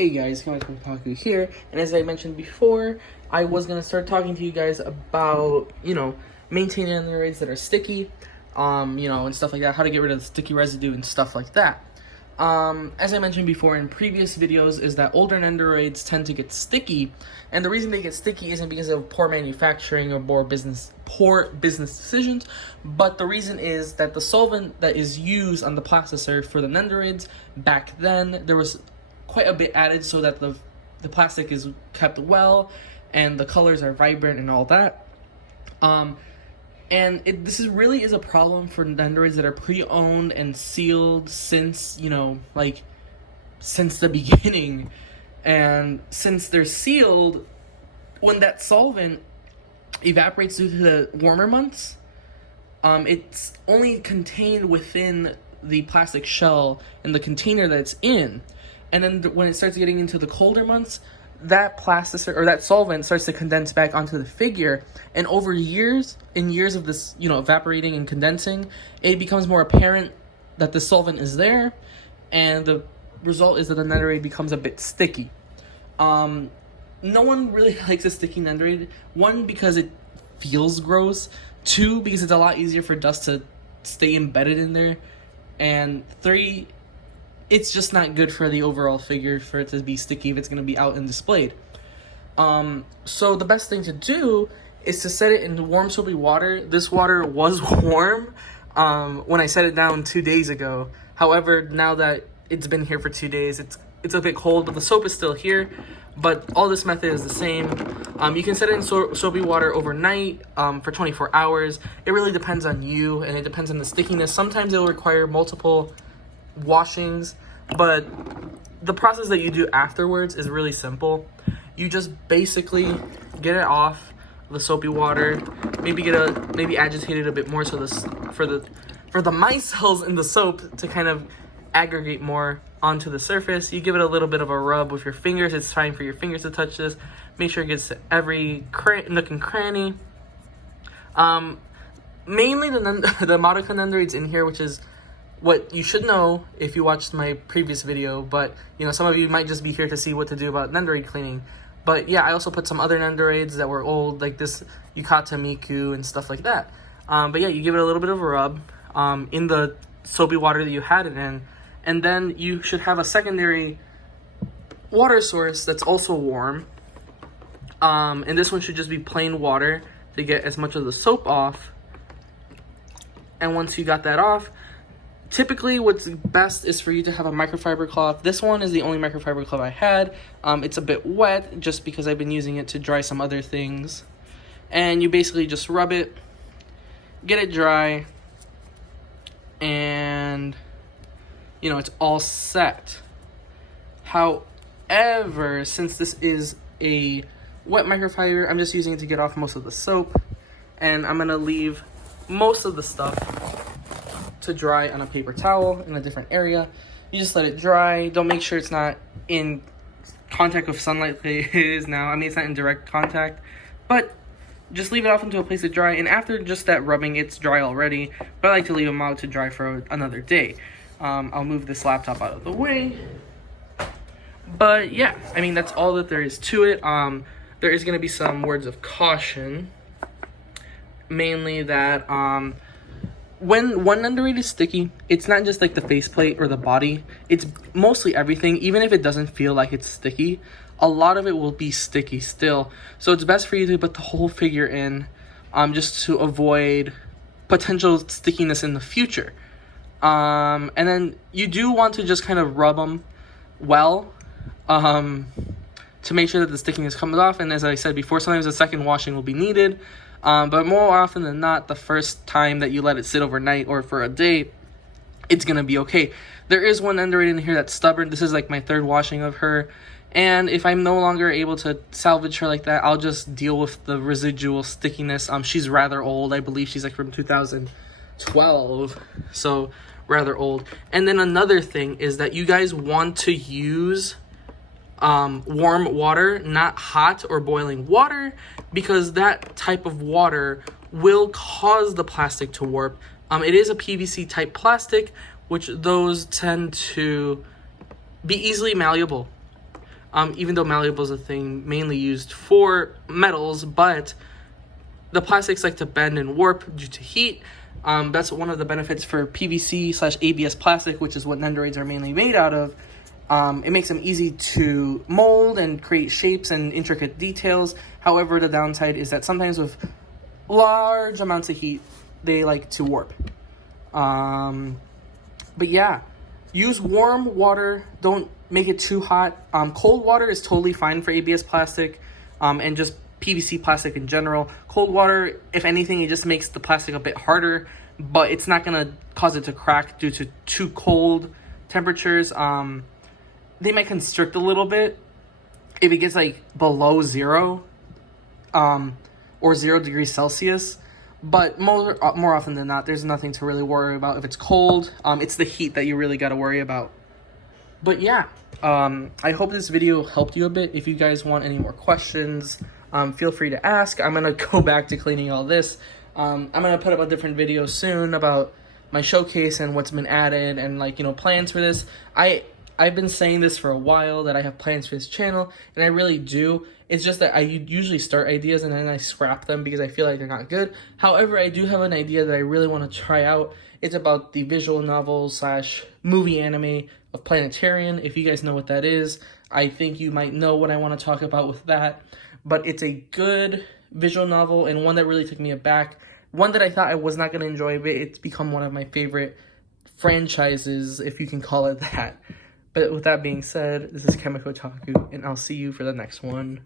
Hey guys, Paku here, and as I mentioned before, I was going to start talking to you guys about, maintaining Nendoroids that are sticky, and stuff like that, how to get rid of the sticky residue and stuff like that. As I mentioned before in previous videos, is that older Nendoroids tend to get sticky, and the reason they get sticky isn't because of poor manufacturing or poor business decisions, but the reason is that the solvent that is used on the plasticert for the Nendoroids back then, there was quite a bit added so that the plastic is kept well and the colors are vibrant and all that. This really is a problem for Nendoroids that are pre-owned and sealed since, since the beginning. And since they're sealed, when that solvent evaporates due to the warmer months, it's only contained within the plastic shell in the container that it's in. And then when it starts getting into the colder months, that plasticert or that solvent starts to condense back onto the figure, and over years of this, evaporating and condensing, it becomes more apparent that the solvent is there, and the result is that the Nendoroid becomes a bit sticky. No one really likes a sticky Nendoroid. One, because it feels gross. Two, because it's a lot easier for dust to stay embedded in there. And three, it's just not good for the overall figure for it to be sticky if it's going to be out and displayed. So the best thing to do is to set it in warm soapy water. This water was warm when I set it down 2 days ago. However, now that it's been here for 2 days, it's a bit cold, but the soap is still here. But all this method is the same. You can set it in soapy water overnight for 24 hours. It really depends on you, and it depends on the stickiness. Sometimes it'll require multiple washings, but the process that you do afterwards is really simple. You just basically get it off the soapy water, maybe agitate it a bit more so this for the micelles in the soap to kind of aggregate more onto the surface. You give it a little bit of a rub with your fingers. It's time for your fingers to touch this. Make sure it gets to every nook and cranny. Mainly the Madoka Nendoroids in here, which is what you should know if you watched my previous video, but some of you might just be here to see what to do about Nendoroid cleaning. But yeah, I also put some other Nendoroids that were old, like this Yukata Miku and stuff like that. But yeah, you give it a little bit of a rub in the soapy water that you had it in, and then you should have a secondary water source that's also warm. And this one should just be plain water to get as much of the soap off. And once you got that off, typically, what's best is for you to have a microfiber cloth. This one is the only microfiber cloth I had. It's a bit wet just because I've been using it to dry some other things. And you basically just rub it, get it dry, and it's all set. However, since this is a wet microfiber, I'm just using it to get off most of the soap, and I'm gonna leave most of the stuff to dry on a paper towel in a different area. You just let it dry. Don't make sure it's not in contact with sunlight like it is now. I mean, it's not in direct contact, but just leave it off into a place to dry. And after just that rubbing, it's dry already, but I like to leave them out to dry for another day. I'll move this laptop out of the way. But yeah, I mean, that's all that there is to it. There is going to be some words of caution, mainly that when one Nendoroid is sticky, it's not just like the faceplate or the body. It's mostly everything. Even if it doesn't feel like it's sticky, a lot of it will be sticky still. So it's best for you to put the whole figure in, just to avoid potential stickiness in the future. And then you do want to just kind of rub them well, to make sure that the stickiness comes off. And as I said before, sometimes a second washing will be needed. But more often than not, the first time that you let it sit overnight or for a day, it's going to be okay. There is one Nendoroid in here that's stubborn. This is like my third washing of her. And if I'm no longer able to salvage her like that, I'll just deal with the residual stickiness. She's rather old. I believe she's like from 2012. So rather old. And then another thing is that you guys want to use warm water, not hot or boiling water, because that type of water will cause the plastic to warp. It is a PVC type plastic, which those tend to be easily malleable. even though malleable is a thing mainly used for metals, but the plastics like to bend and warp due to heat. That's one of the benefits for PVC/ABS plastic, which is what Nendoroids are mainly made out of. It makes them easy to mold and create shapes and intricate details. However, the downside is that sometimes with large amounts of heat, they like to warp. But yeah, use warm water. Don't make it too hot. Cold water is totally fine for ABS plastic, and just PVC plastic in general. Cold water, if anything, it just makes the plastic a bit harder, but it's not gonna cause it to crack due to too cold temperatures. They might constrict a little bit if it gets like below 0, or 0 degrees Celsius. But more often than not, there's nothing to really worry about if it's cold. It's the heat that you really got to worry about. But yeah, I hope this video helped you a bit. If you guys want any more questions, feel free to ask. I'm gonna go back to cleaning all this. I'm gonna put up a different video soon about my showcase and what's been added and, like, you know, plans for this. I've been saying this for a while that I have plans for this channel, and I really do. It's just that I usually start ideas and then I scrap them because I feel like they're not good. However, I do have an idea that I really want to try out. It's about the visual novel / movie anime of Planetarian. If you guys know what that is, I think you might know what I want to talk about with that. But it's a good visual novel and one that really took me aback. One that I thought I was not going to enjoy, but it's become one of my favorite franchises, if you can call it that. But with that being said, this is Chemical Taku, and I'll see you for the next one.